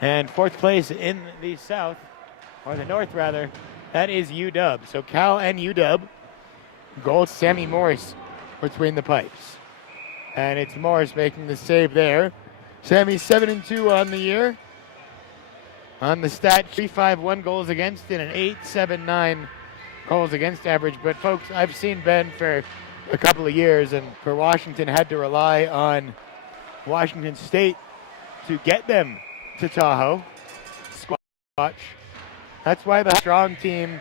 And fourth place in the South, or the North rather, that is UW. So Cal and UW, gold Sammy Morris between the pipes. And it's Morris making the save there. Sammy 7-2 on the year. On the stat, 3.51 goals against and an 8.79 goals against average. But folks, I've seen Ben for a couple of years, and for Washington had to rely on Washington State to get them to Tahoe. Squatch. That's why the strong team,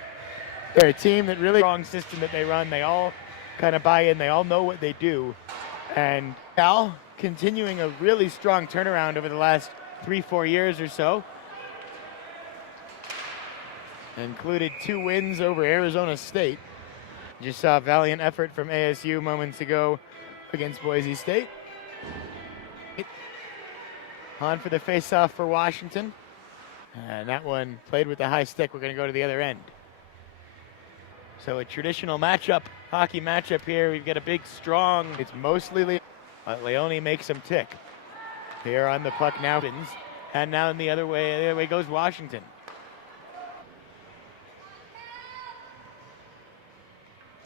they're a team that really strong system that they run. They all kind of buy in. They all know what they do. And Cal continuing a really strong turnaround over the last 3-4 years or so. Included 2 wins over Arizona State. Just saw a valiant effort from ASU moments ago against Boise State. On for the face-off for Washington. And that one played with the high stick. We're going to go to the other end. So a traditional matchup, hockey matchup here. We've got a big, strong, it's mostly Leone, but Leone makes them tick. Here on the puck now, and now in the other way goes Washington.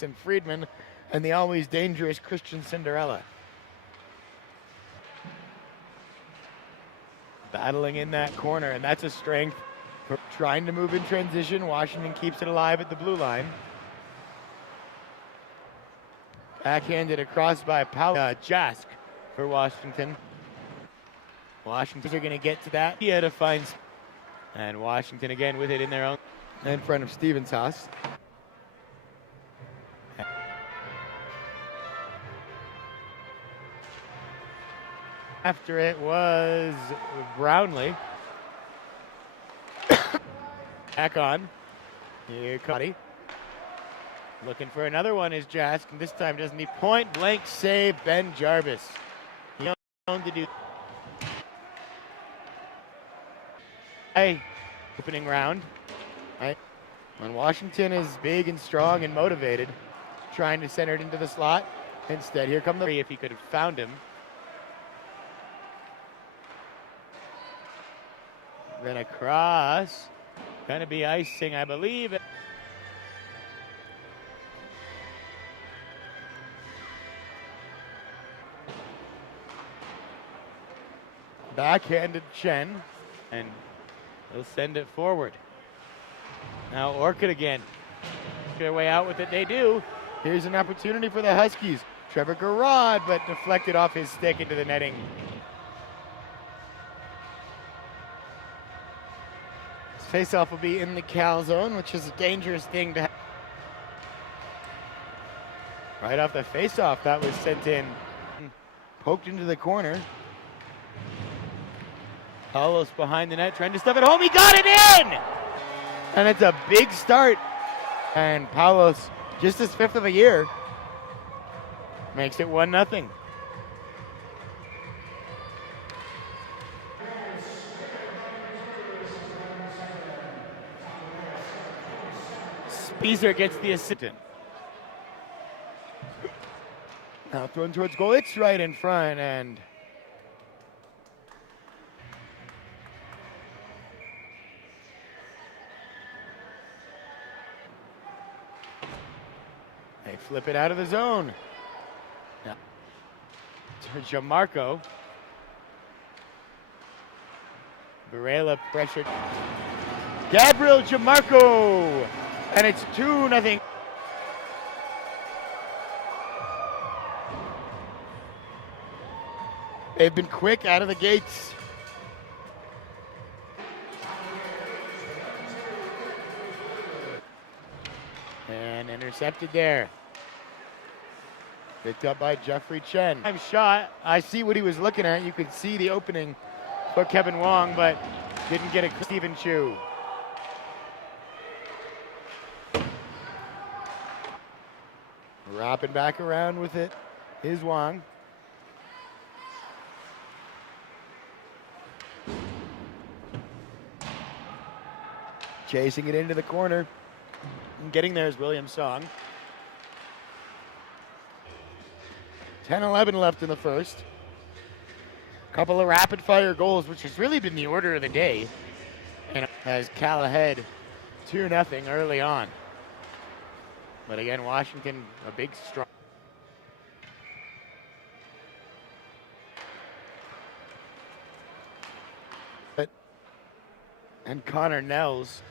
And Friedman and the always dangerous Christian Cinderella. Battling in that corner, and that's a strength for trying to move in transition. Washington keeps it alive at the blue line. Backhanded across by Jask for Washington. Washington are going to get to that. He had to find, and Washington again with it in their own in front of Stevens' house. After it was Brownlee. Back on. Here, Cuddy. Looking for another one is Jask, and this time doesn't need point blank save Ben Jarvis. He known to do. Hey, opening round. Right. When Washington is big and strong and motivated, trying to center it into the slot. Instead, here come the if he could have found him. Then across, gonna be icing, I believe. Backhanded Chen, and he'll send it forward. Now Orchid again. Their way out with it, they do. Here's an opportunity for the Huskies. Trevor Garrod, but deflected off his stick into the netting. Faceoff will be in the Cal zone, which is a dangerous thing to have. Right off the faceoff, that was sent in. Poked into the corner. Paulos behind the net, trying to stuff it home. He got it in! And it's a big start. And Paulos, just his 5th of the year, makes it 1-0. Beezer gets the assist. Now thrown towards goal. It's right in front, and they flip it out of the zone. Now to Jamarco. Varela pressured. Gabriel Jamarco! And it's 2-0. They've been quick out of the gates. And intercepted there. Picked up by Jeffrey Chen. Shot. I see what he was looking at. You could see the opening for Kevin Wong, but didn't get a Stephen Chu. Wrapping back around with it is Wong. Chasing it into the corner. And getting there is William Song. 10-11 left in the first. Couple of rapid fire goals, which has really been the order of the day. And has Cal ahead 2-0 early on. But again, Washington, a big strong. And Connor Nels.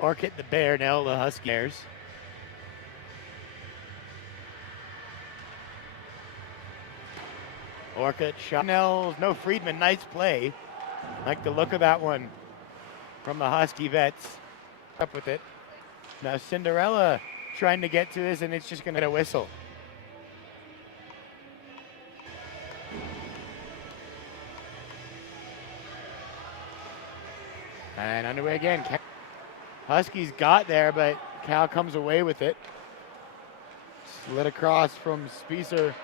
Orchid the Bear, Nell the Huskies. Orchid shot. Nels, no Friedman, nice play. Like the look of that one from the Husky vets. Up with it. Now Cinderella trying to get to this, and it's just going to get a whistle. And underway again. Huskies got there, but Cal comes away with it. Slid across from Spicer.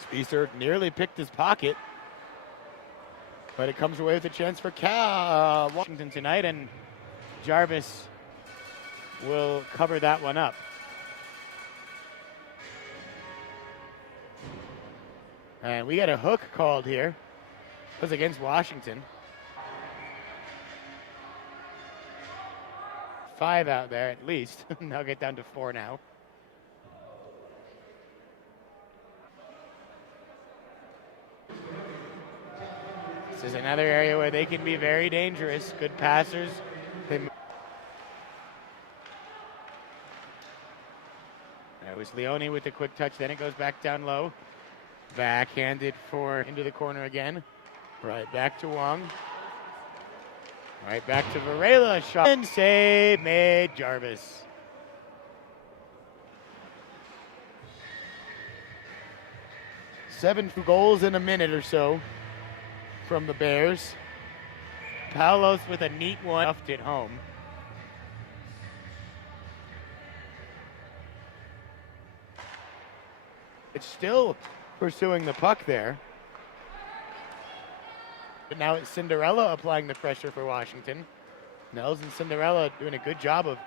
Spicer nearly picked his pocket, but it comes away with a chance for Cal Washington tonight, and Jarvis will cover that one up. And we got a hook called here. It was against Washington. 5 out there at least. I'll get down to 4 now. This is another area where they can be very dangerous. Good passers. There was Leone with the quick touch. Then it goes back down low. Backhanded for into the corner again. Right back to Wong. Right back to Varela. Shot and save made Jarvis. Seven goals in a minute or so from the Bears. Paulos with a neat one. Stuffed it home. It's still pursuing the puck there. But now it's Cinderella applying the pressure for Washington. Nels and Cinderella doing a good job of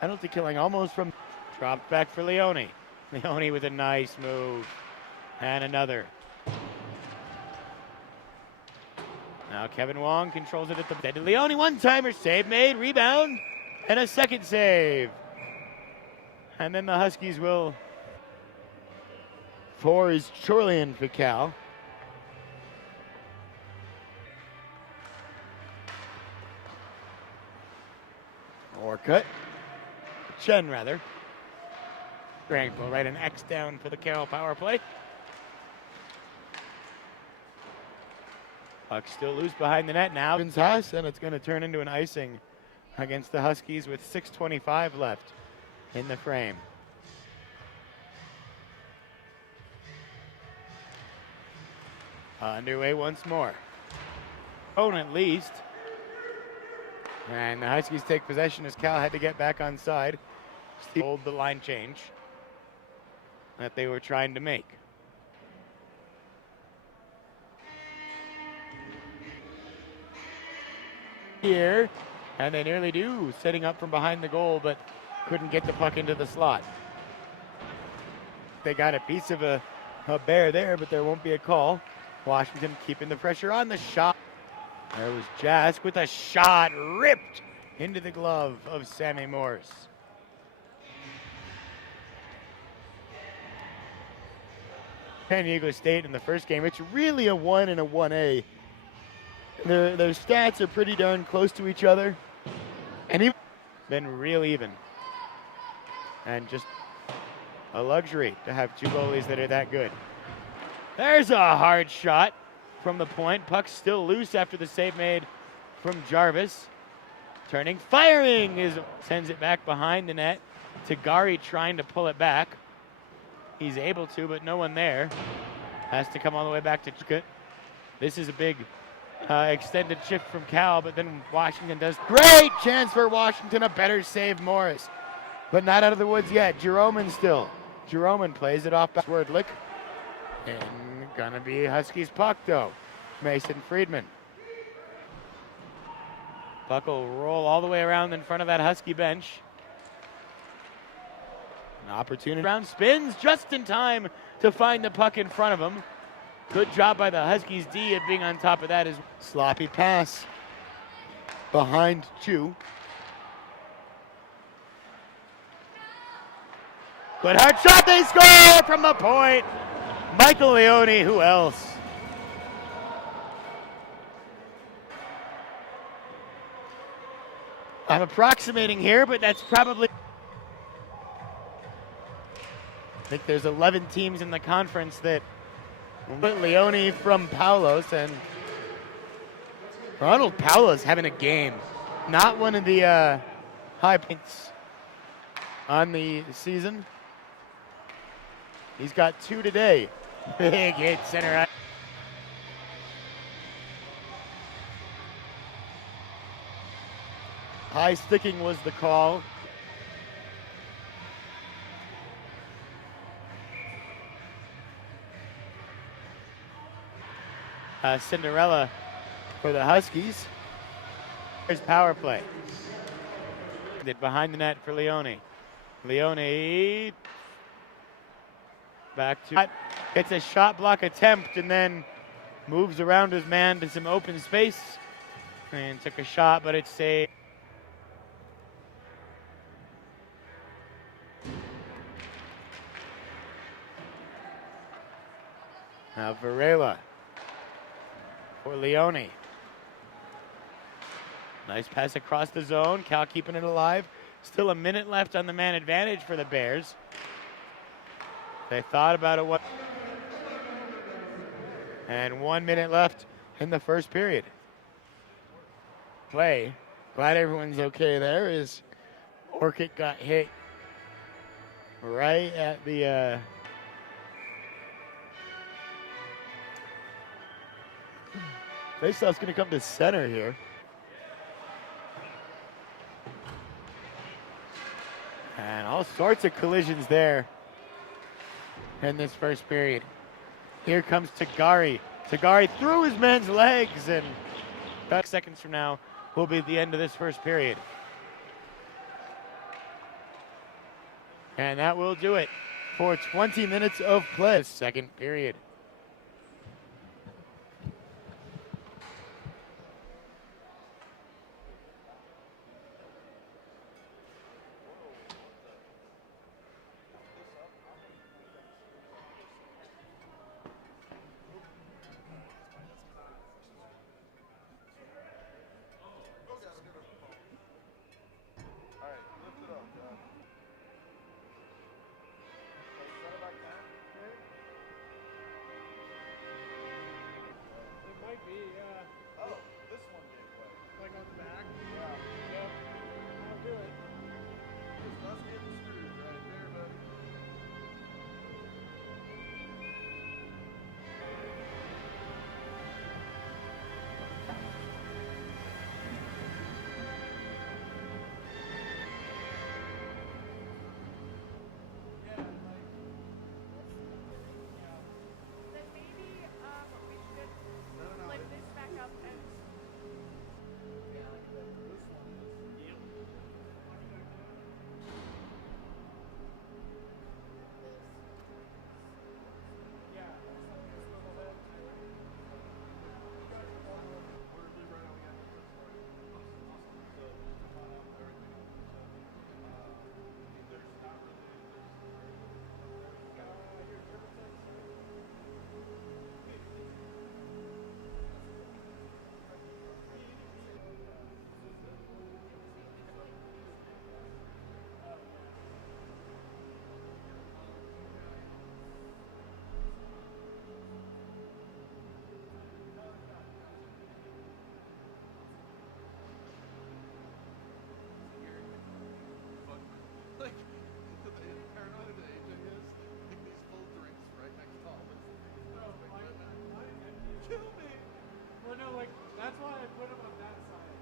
penalty killing almost from. Dropped back for Leone. Leone with a nice move. And another. Now Kevin Wong controls it at the dead to Leone. One-timer save made. Rebound. And a second save. And then the Huskies will. 4 is Chorlian for Cal. Or cut. Chen, rather. Grant will write an X down for the Cal power play. Puck still loose behind the net now. And it's going to turn into an icing against the Huskies with 6:25 left in the frame. Underway once more. At least. And the Huskies take possession as Cal had to get back on side. Hold the line change that they were trying to make. Here, and they nearly do, setting up from behind the goal, but couldn't get the puck into the slot. They got a piece of a Bear there, but there won't be a call. Washington keeping the pressure on the shot. There was Jask with a shot ripped into the glove of Sammy Morris. San Diego State in the first game, it's really a 1 and a 1A. Their stats are pretty darn close to each other. And even been real even. And just a luxury to have 2 goalies that are that good. There's a hard shot from the point. Puck still loose after the save made from Jarvis. Turning, firing, sends it back behind the net. Tagari trying to pull it back. He's able to, but no one there. Has to come all the way back to Chukut. This is a big extended shift from Cal, but then Washington does. Great chance for Washington, a better save Morris. But not out of the woods yet. Jeroman still. Jeroman plays it off back Wordlick. And gonna be Huskies puck though. Mason Friedman. Puck will roll all the way around in front of that Husky bench. An opportunity. Round spins just in time to find the puck in front of him. Good job by the Huskies D of being on top of that. Is sloppy pass behind two. Good hard shot, they score from the point. Michael Leone, who else? I'm approximating here, but that's probably... I think there's 11 teams in the conference that put Leone from Paulos, and Ronald Paulos having a game. Not one of the high points on the season. He's got 2 today. Big hit center. High sticking was the call. Cinderella for the Huskies. There's power play. Behind the net for Leone. Leone back to gets a shot block attempt and then moves around his man to some open space and took a shot, but it's saved. Now Varela for Leone. Nice pass across the zone. Cal keeping it alive. Still a minute left on the man advantage for the Bears. They thought about it. And 1 minute left in the first period. Play. Glad everyone's okay there. Is Orchid got hit right at the faceoff's going to come to center here. And all sorts of collisions there in this first period. Here comes Tagari. Tagari through his man's legs, and about seconds from now will be the end of this first period. And that will do it for 20 minutes of play. Second period. That's why I put him on that side.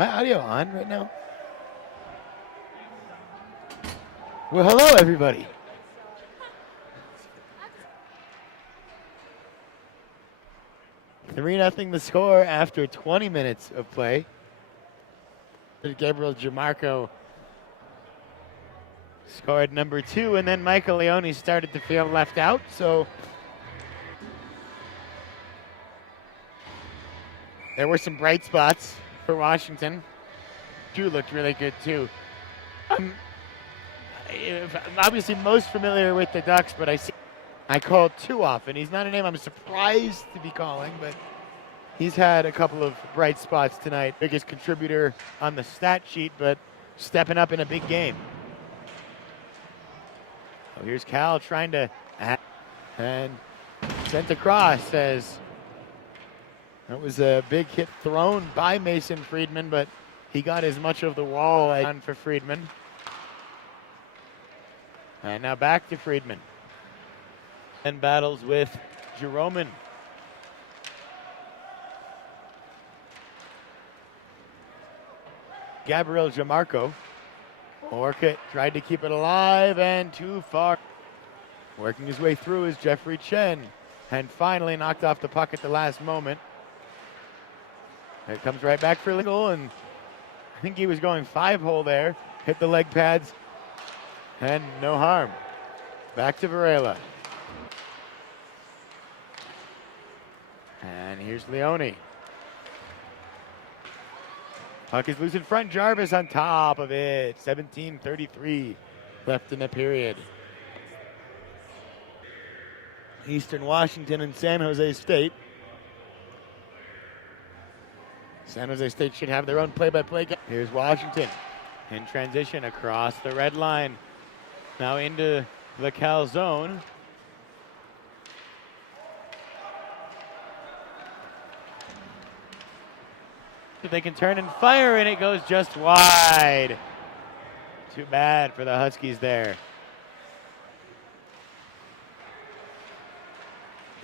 My audio on right now? Well, hello, everybody. 3-0 the score after 20 minutes of play. Gabriel Jamarco scored number 2, and then Michael Leone started to feel left out, so there were some bright spots for Washington. Drew looked really good, too. I'm obviously most familiar with the Ducks, but I call too often. He's not a name I'm surprised to be calling, but he's had a couple of bright spots tonight. Biggest contributor on the stat sheet, but stepping up in a big game. Oh, here's Cal trying to and sent across as that was a big hit thrown by Mason Friedman, but he got as much of the wall on for Friedman. And now back to Friedman. And battles with Jeroman. Gabriel Jamarco. Orcutt tried to keep it alive and too far. Working his way through is Jeffrey Chen. And finally knocked off the puck at the last moment. It comes right back for Lingle, and I think he was going 5-hole there. Hit the leg pads. And no harm. Back to Varela. And here's Leone. Puck is loose in front. Jarvis on top of it. 17:33 left in the period. Eastern Washington and San Jose State. San Jose State should have their own play-by-play. Here's Washington in transition across the red line. Now into the Cal zone. They can turn and fire, and it goes just wide. Too bad for the Huskies there.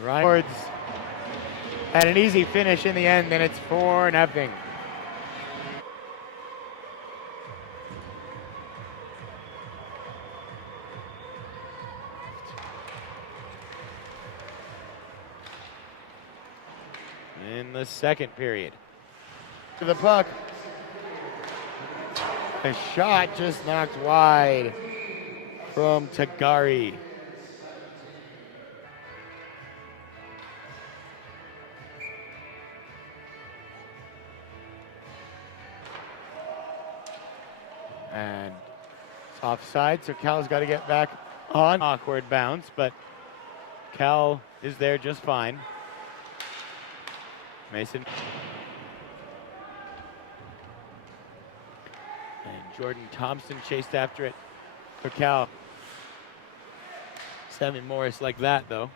Ryan had an easy finish in the end, and it's 4-0. In the second period. To the puck. A shot just knocked wide from Tagari. And it's offside, so Cal's got to get back on. Awkward bounce, but Cal is there just fine. Mason. And Jordan Thompson chased after it for Cal. Sammy Morris like that, though.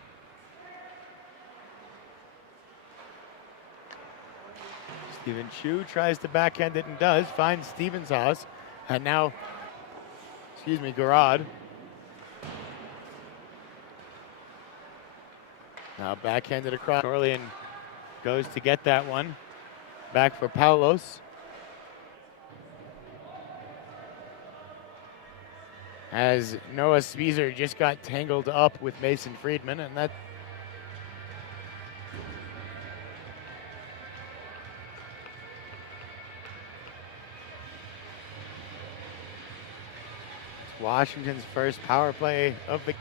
Steven Chu tries to backhand it and does. Finds Stevens' house. And now, Garrod. Now backhanded across. Orlean goes to get that one. Back for Paulos. As Noah Spieser just got tangled up with Mason Friedman, and that Washington's first power play of the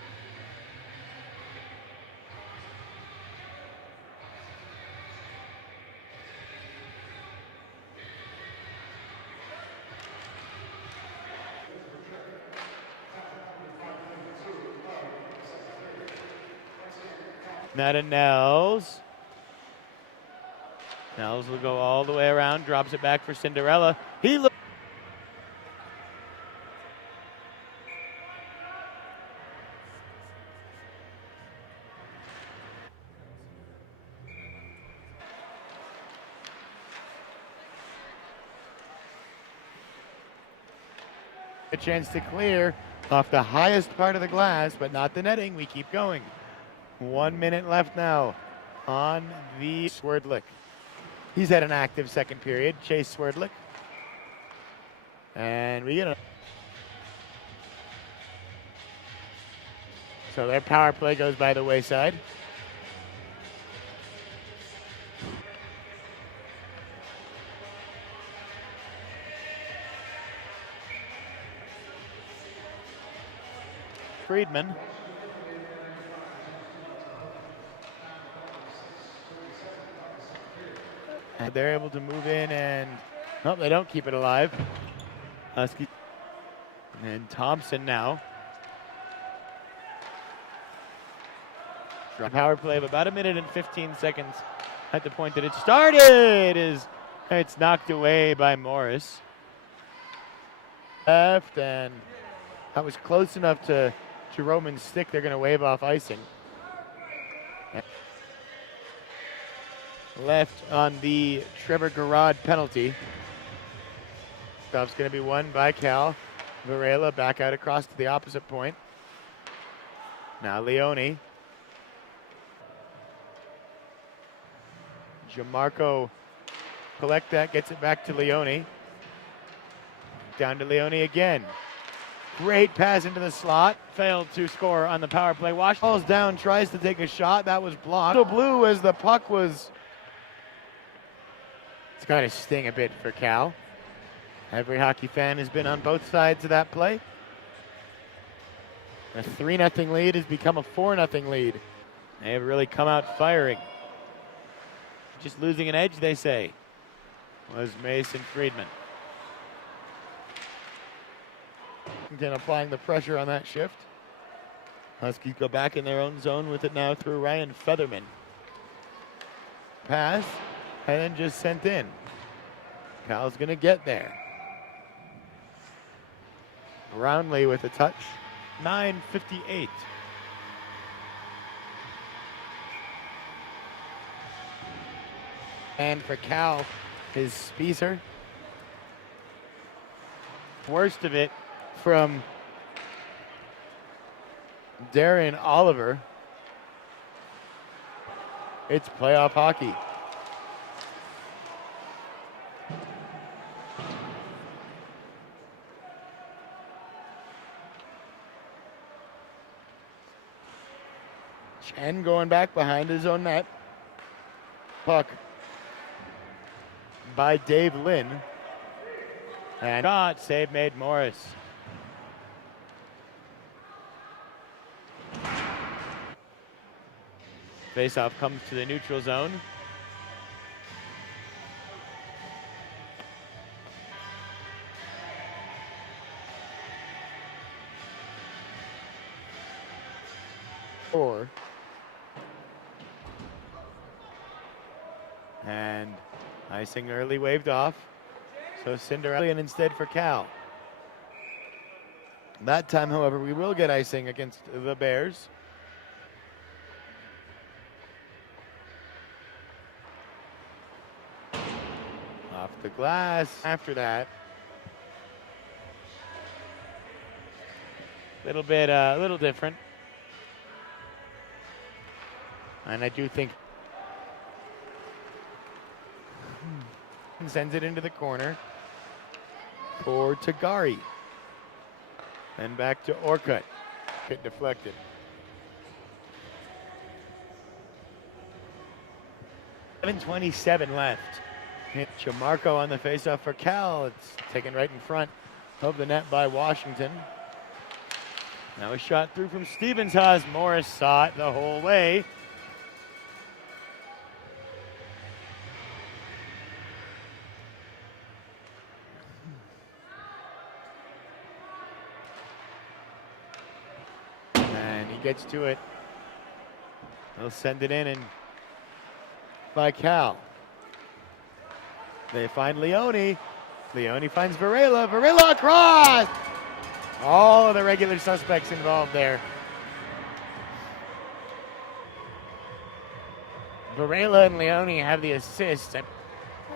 Netta Nels. Nels will go all the way around, drops it back for Cinderella. A chance to clear off the highest part of the glass, but not the netting. We keep going. 1 minute left now on the Swerdlick. He's had an active second period. Chase Swerdlick. And we get a... So their power play goes by the wayside. Friedman. And they're able to move in and... Nope, they don't keep it alive. Husky. And Thompson now. Power play of about 1 minute and 15 seconds at the point that it started. It's knocked away by Morris. Left, and that was close enough to Roman's stick. They're going to wave off icing. Left on the Trevor Garrod penalty. Stuff's going to be won by Cal. Varela back out across to the opposite point. Now Leone. Jamarco collect that, gets it back to Leone. Down to Leone again. Great pass into the slot. Failed to score on the power play. Wash falls down, tries to take a shot. That was blocked. So blue as the puck was... It's got to sting a bit for Cal. Every hockey fan has been on both sides of that play. A 3-0 lead has become a 4-0 lead. They have really come out firing. Just losing an edge, they say, was Mason Friedman. Then applying the pressure on that shift. Huskies go back in their own zone with it now through Ryan Featherman. Pass, and then just sent in. Cal's gonna get there. Brownlee with a touch. 9:58. And for Cal is Spieser. Worst of it from Darren Oliver. It's playoff hockey. Chen going back behind his own net. Puck by Dave Lynn. And shot, save made Morris. Faceoff comes to the neutral zone. And icing early waved off. So Cinderella instead for Cal. That time, however, we will get icing against the Bears. Off the glass after that. Little bit, a little different. And I do think sends it into the corner for Tagari. Then back to Orcutt. Hit deflected. .27 left. Hit Jamarco on the faceoff for Cal. It's taken right in front of the net by Washington. Now a shot through from Stevenshaus. Morris saw it the whole way. Gets to it. They'll send it in and by Cal. They find Leone. Leone finds Varela. Varela across! All of the regular suspects involved there. Varela and Leone have the assist.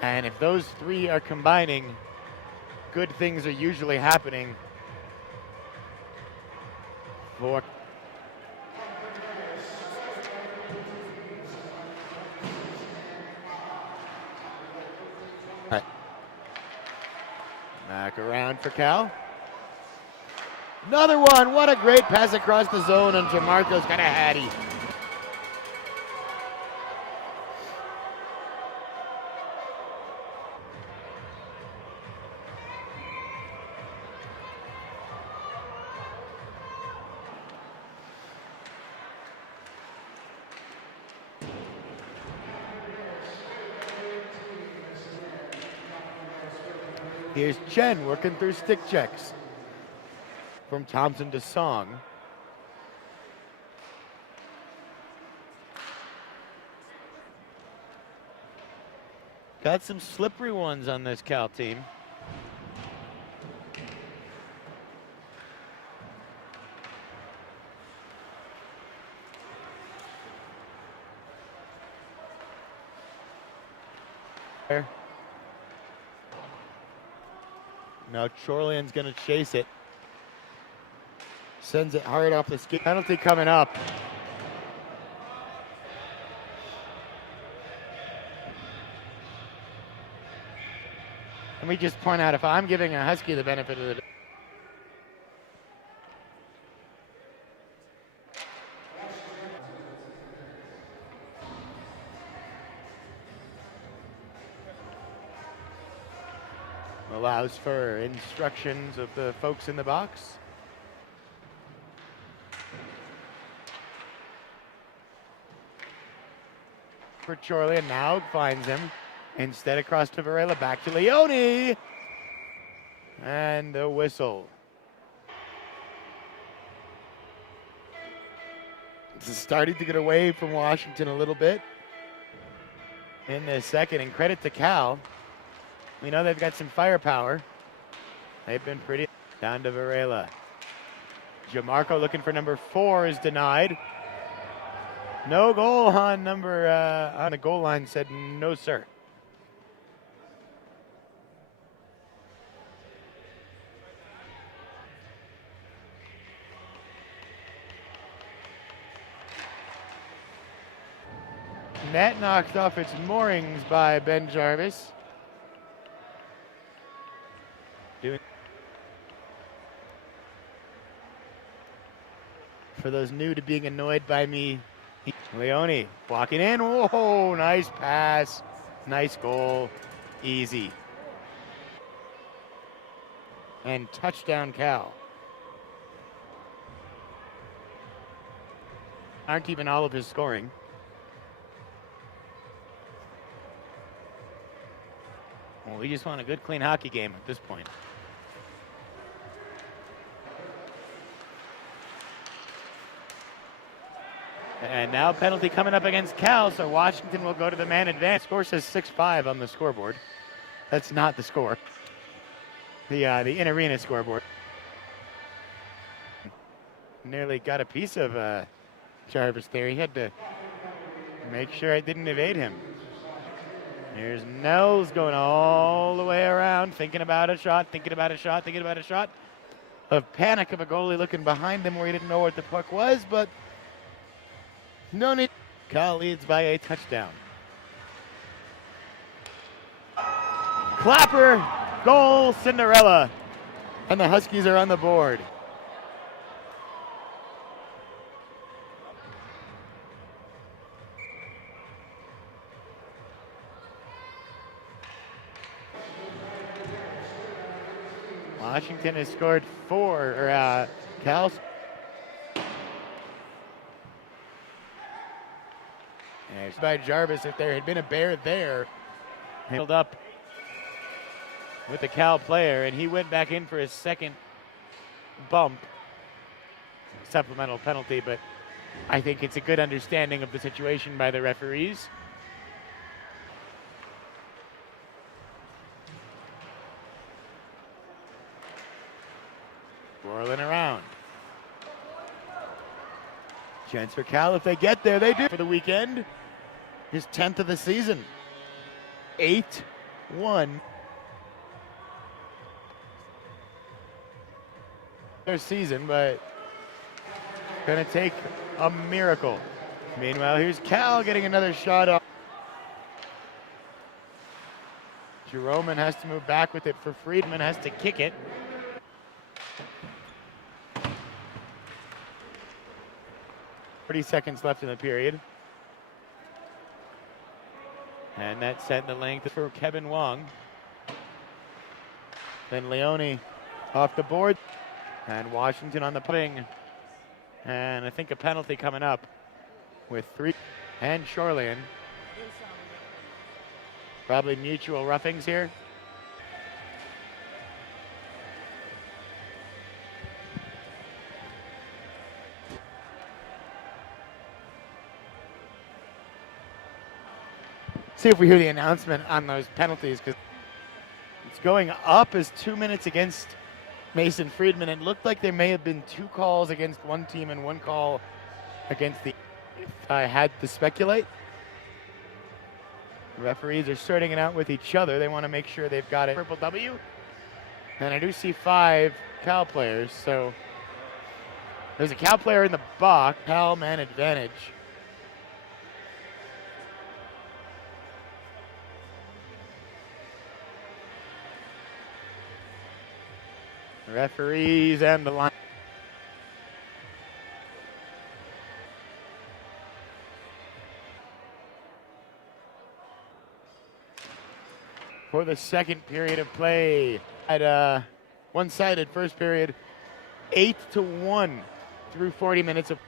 And if those three are combining, good things are usually happening for Back around for Cal. Another one. What a great pass across the zone, and Jamarco's got a hattie. Here's Chen working through stick checks. From Thompson to Song. Got some slippery ones on this Cal team. Now Chorlian's going to chase it. Sends it hard off the skate. Penalty coming up. Let me just point out, if I'm giving a Husky the benefit of the doubt. Allows for instructions of the folks in the box. For Chorlian, now finds him. Instead across to Varela, back to Leone. And the whistle. It's starting to get away from Washington a little bit in the second, and credit to Cal. We know they've got some firepower. They've been pretty. Down to Varela. Jamarco looking for number 4 is denied. No goal on on the goal line, said no, sir. Net knocked off its moorings by Ben Jarvis. For those new to being annoyed by me, Leone walking in. Whoa, nice pass. Nice goal. Easy. And touchdown Cal. Aren't keeping all of his scoring. Well, we just want a good, clean hockey game at this point. And now penalty coming up against Cal, so Washington will go to the man advance. Score says 6-5 on the scoreboard. That's not the score. The in-arena scoreboard. Nearly got a piece of Jarvis there. He had to make sure I didn't evade him. Here's Nels going all the way around, thinking about a shot, thinking about a shot, thinking about a shot. A panic of a goalie looking behind him where he didn't know what the puck was, but no need. Cal leads by a touchdown. Clapper, goal, Cinderella. And the Huskies are on the board. Washington has scored 4, Cal. And it's by Jarvis. If there had been a bear there, held up with the Cal player, and he went back in for his second bump. Supplemental penalty, but I think it's a good understanding of the situation by the referees. Whirling around. Chance for Cal if they get there. They do for the weekend. His 10th of the season. 8-1. Their season, but gonna take a miracle. Meanwhile, here's Cal getting another shot off. Jeroman has to move back with it for Friedman, has to kick it. Seconds left in the period. And that set the length for Kevin Wong. Then Leone off the board. And Washington on the ping. And I think a penalty coming up with 3. And Shoreland. Probably mutual roughings here. See if we hear the announcement on those penalties, because it's going up as 2 minutes against Mason Friedman. It looked like there may have been 2 calls against one team and 1 call against the, if I had to speculate. The referees are sorting it out with each other. They want to make sure they've got it. Triple W. And I do see 5 Cal players, so there's a Cal player in the box. Cal man advantage. The referees and the line. For the second period of play at one-sided first period, 8-1 through 40 minutes of.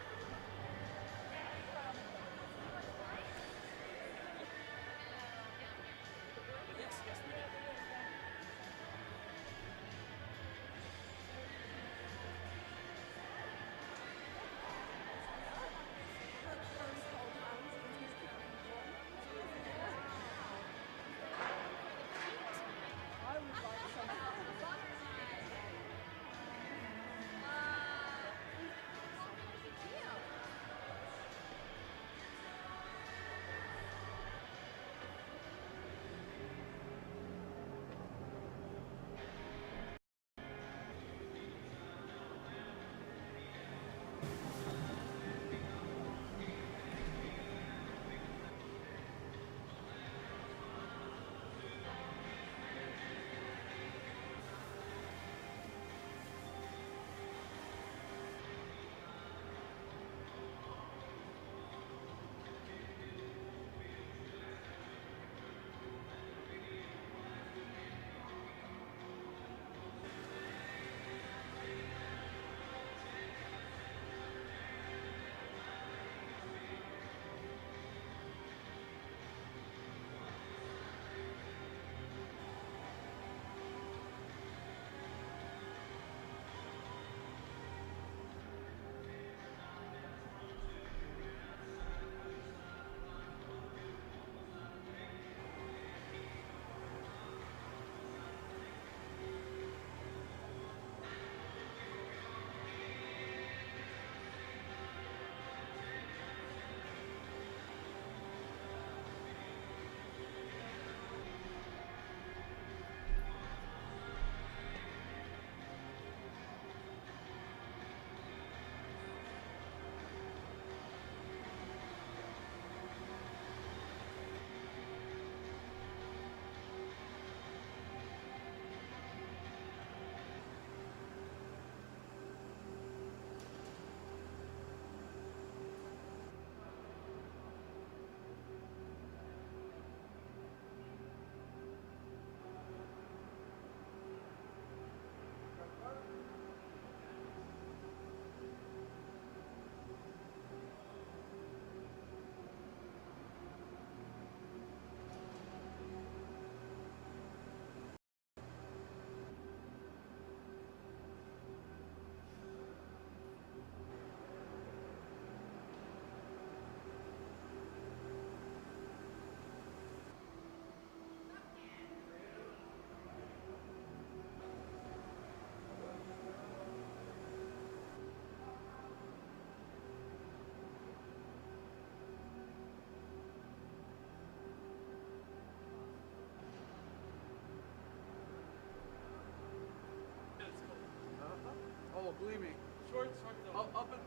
Oh, believe me. Short, though. Up and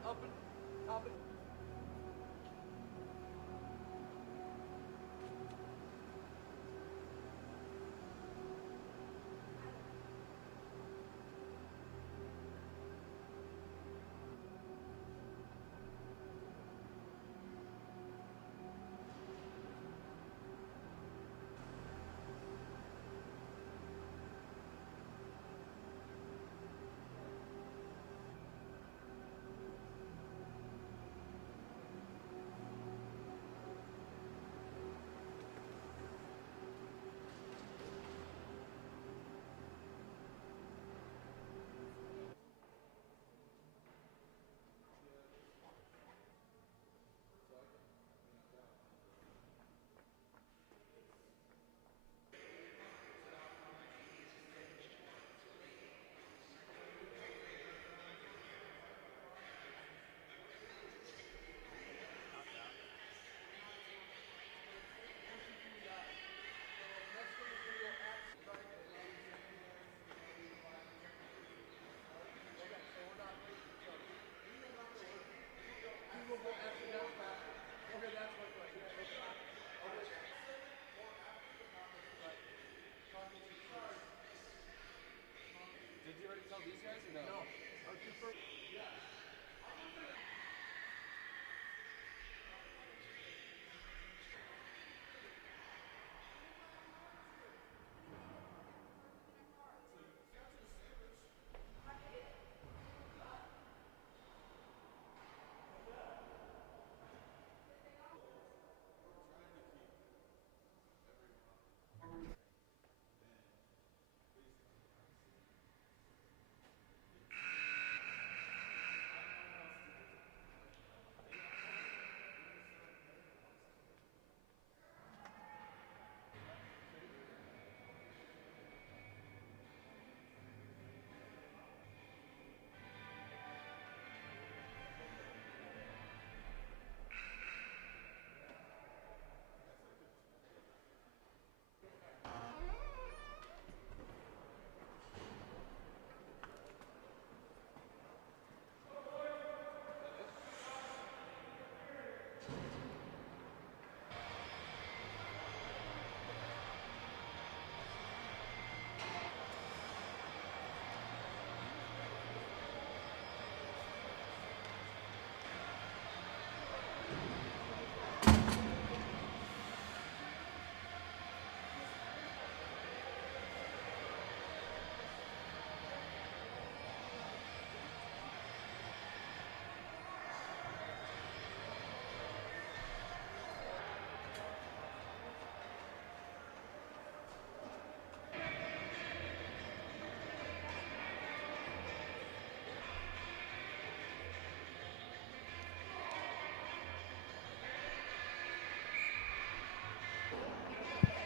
top it.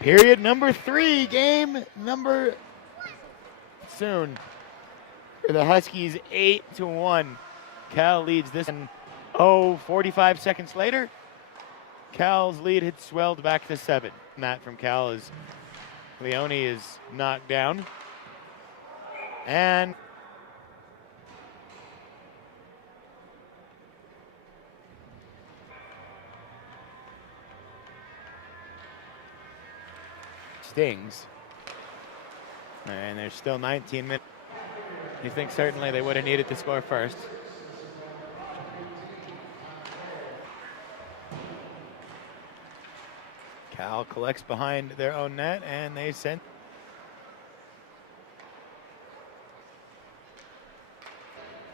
Period number 3, game number soon. For the Huskies, 8-1. Cal leads this one. 45 seconds later, Cal's lead had swelled back to 7. And that from Cal as Leone is knocked down. And stings. And there's still 19 minutes. You think certainly they would have needed to score first. Cal collects behind their own net, and they send.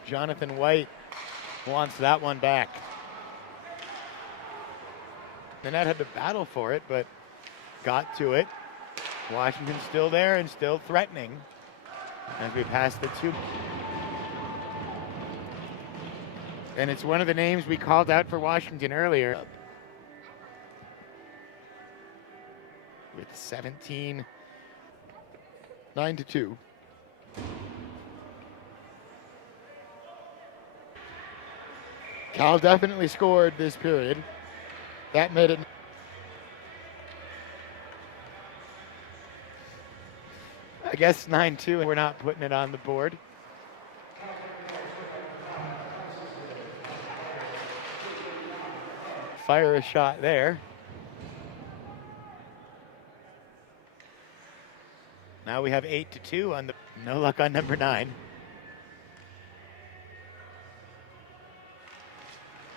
Jonathan White wants that one back. The net had to battle for it, but got to it. Washington's still there and still threatening as we pass the 2. And it's one of the names we called out for Washington earlier. With 17, 9-2. Cal definitely scored this period. That made it. I guess 9-2, and we're not putting it on the board. Fire a shot there. Now we have 8-2 on the. No luck on number 9.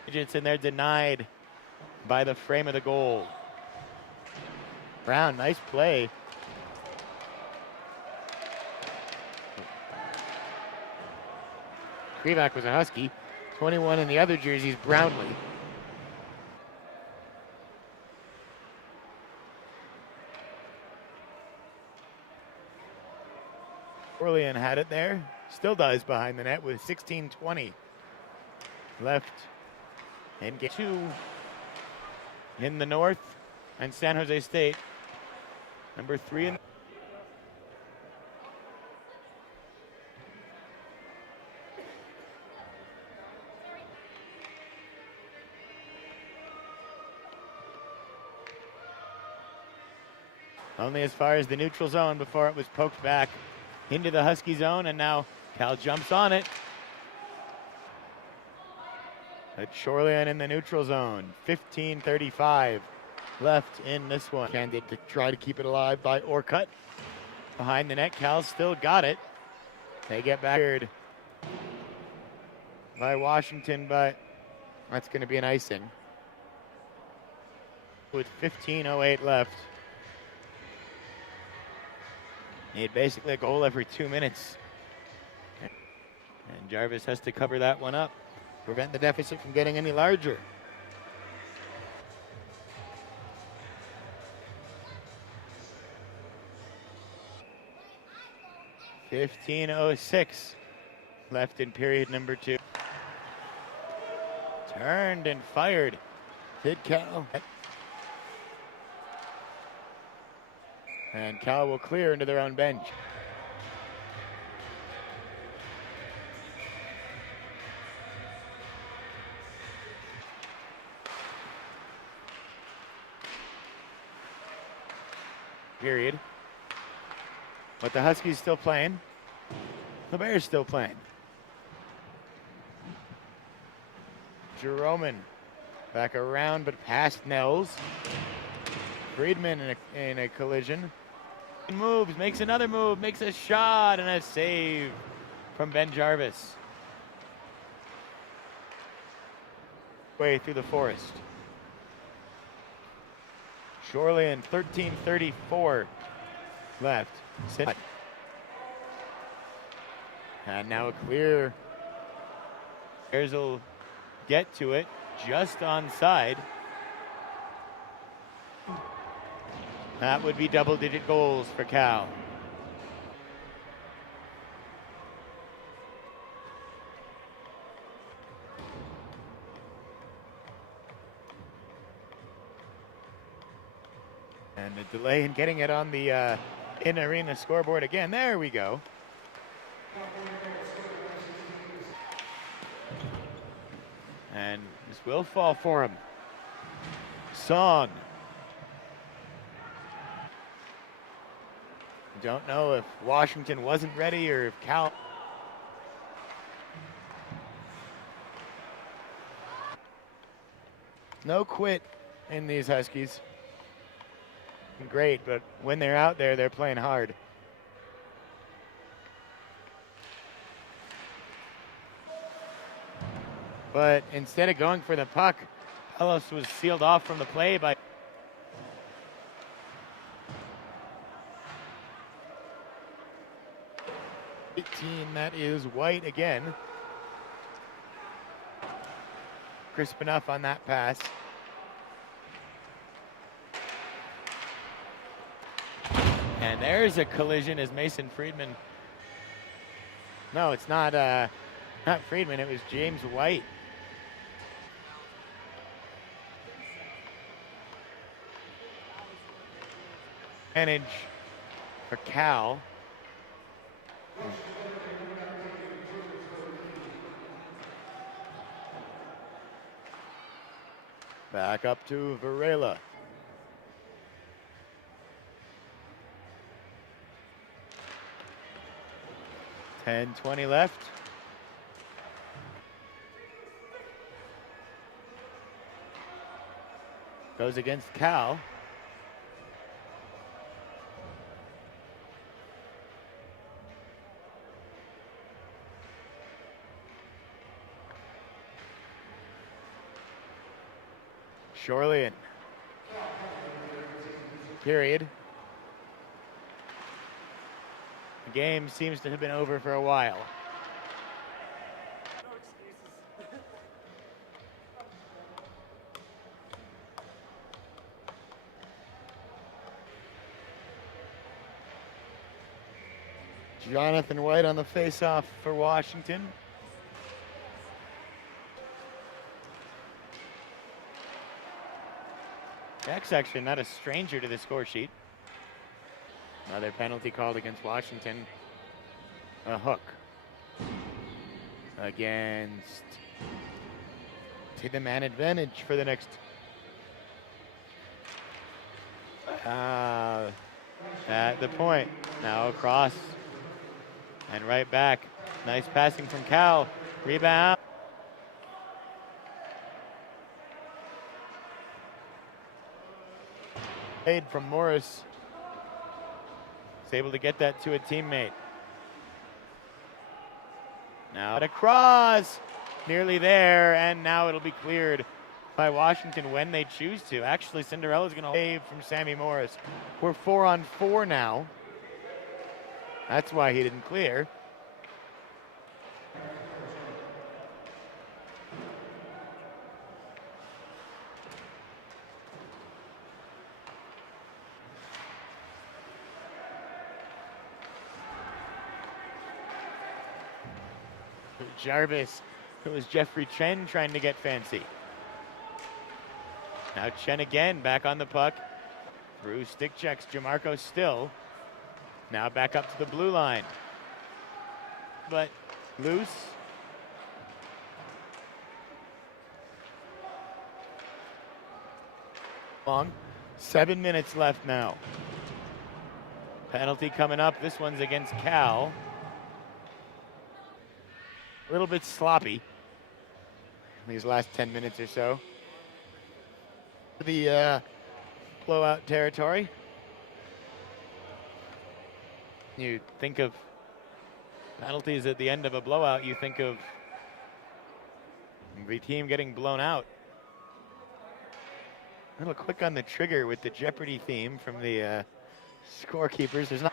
Richardson there denied by the frame of the goal. Brown, nice play. Krivak was a Husky. 21 in the other jerseys, Brownlee. Orlean had it there. Still does behind the net with 16:20 left. And get 2 in the north and San Jose State. Number 3 in. Only as far as the neutral zone before it was poked back into the Husky zone, and now Cal jumps on it. At Shoreline in the neutral zone. 15:35 left in this one. Candid to try to keep it alive by Orcutt. Behind the net, Cal still got it. They get back. by Washington, but that's going to be an icing. With 15:08 left. Need basically a goal every 2 minutes. And Jarvis has to cover that one up, prevent the deficit from getting any larger. .15:06 left in period number 2. Turned and fired. Hit Cal. And Cal will clear into their own bench. Period. But the Huskies still playing. The Bears still playing. Jeroman back around but past Nels. Friedman in a collision. Moves, makes another move, makes a shot and a save from Ben Jarvis. Way through the forest. Shoreland, 13:34 left. Sit. And now a clear. Bears will get to it just onside. That would be double-digit goals for Cal. And a delay in getting it on the in-arena scoreboard again. There we go. And this will fall for him. Song. Don't know if Washington wasn't ready or if Cal. No quit in these Huskies. Great, but when they're out there, they're playing hard. But instead of going for the puck, Ellis was sealed off from the play by 18. That is White again. Crisp enough on that pass. And there's a collision as Mason Friedman. No, it's not Friedman, it was James White. Advantage for Cal. Back up to Varela. $10:20 left. Goes against Cal. Shoreland. Period. The game seems to have been over for a while. No excuses. Jonathan White on the face-off for Washington. Jack's actually not a stranger to the score sheet. Another penalty called against Washington. A hook. Against. To the man advantage for the next. At the point. Now across. And right back. Nice passing from Cal. Rebound. Aid from Morris. Is able to get that to a teammate. Now across. nearly there, and now it'll be cleared by Washington when they choose to. Actually, Cinderella's going to save from Sammy Morris. We're 4-on-4 now. That's why he didn't clear. Jarvis. It was Jeffrey Chen trying to get fancy. Now Chen again, back on the puck. Through stick checks, Jamarco still. Now back up to the blue line. But loose. Long. 7 minutes left now. Penalty coming up. This one's against Cal. A little bit sloppy these last 10 minutes or so. The blowout territory. You think of penalties at the end of a blowout, you think of the team getting blown out. A little quick on the trigger with the Jeopardy theme from the scorekeepers. There's not.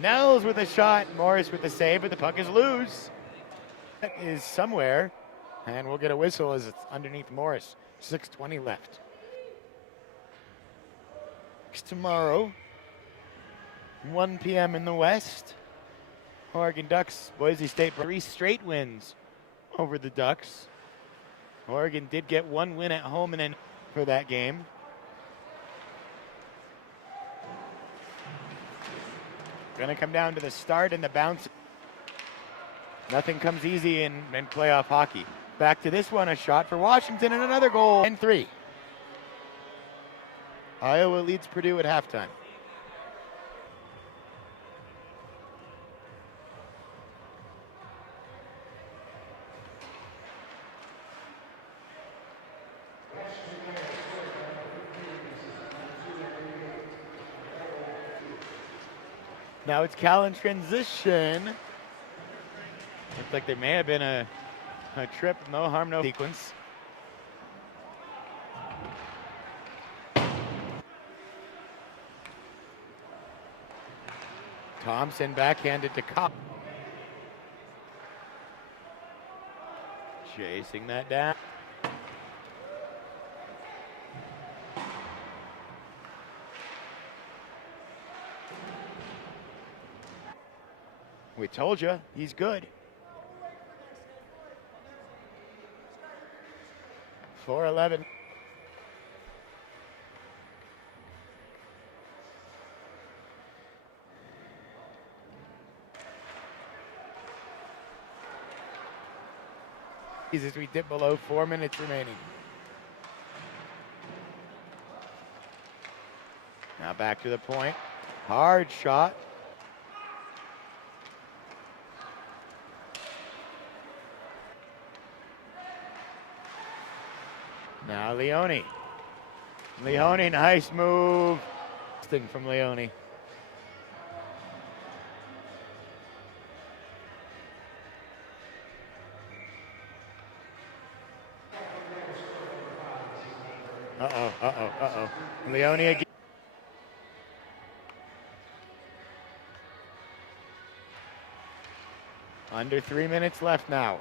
Nels with a shot, Morris with the save, but the puck is loose. That is somewhere, and we'll get a whistle as it's underneath Morris. 6:20 left. Tomorrow, 1 p.m. in the West. Oregon Ducks, Boise State, 3 straight wins over the Ducks. Oregon did get 1 win at home and then for that game. Gonna come down to the start and the bounce. Nothing comes easy in playoff hockey. Back to this one, a shot for Washington and another goal. 10-3. Iowa leads Purdue at halftime. Now it's Cal in transition. Looks like there may have been a trip, no harm, no sequence. Thompson backhanded to Cobb. Chasing that down. We told you, he's good. 4-11. As we dip below 4 minutes remaining. Now back to the point. Hard shot. Now Leone. Leone, nice move. Thing from Leone. Uh-oh. Leone again. Under 3 minutes left now.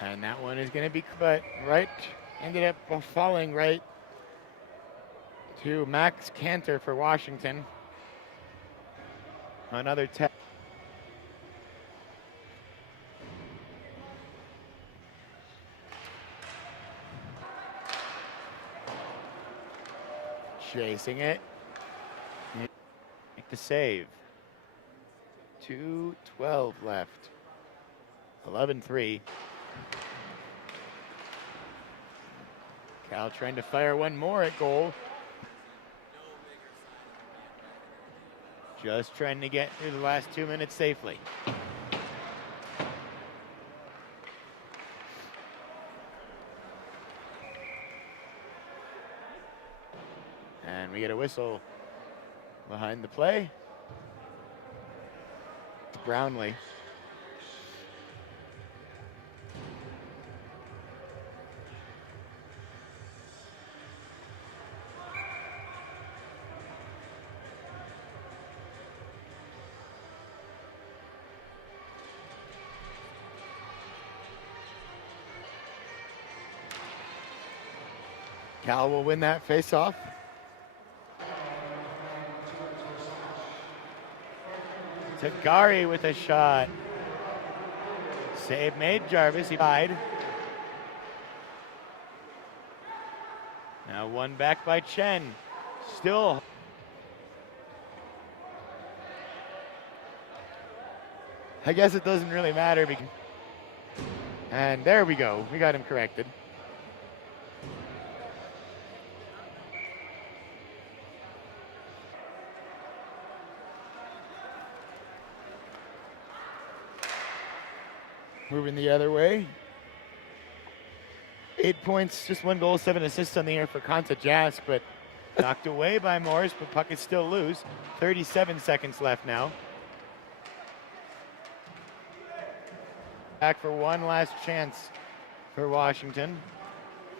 And that one is going to be, but right, ended up falling right to Max Cantor for Washington. Another 10. Chasing it. Make the save. 2:12 left. 11-3. Cal trying to fire one more at goal. Just trying to get through the last 2 minutes safely. And we get a whistle behind the play. It's Brownlee. Cal will win that face-off. Tagari with a shot. Save made, Jarvis, he tied. Now one back by Chen. Still. I guess it doesn't really matter. And there we go, we got him corrected. Moving the other way. 8 points, just 1 goal, 7 assists on the year for Conta Jazz, but knocked away by Morris, but puck is still loose. 37 seconds left now. Back for one last chance for Washington.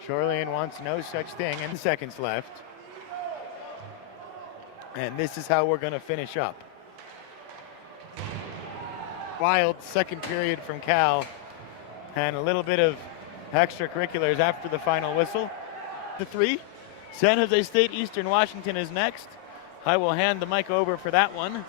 Chorlian wants no such thing, and seconds left. And this is how we're gonna finish up. Wild second period from Cal, and a little bit of extracurriculars after the final whistle. The 3, San Jose State Eastern Washington is next. I will hand the mic over for that one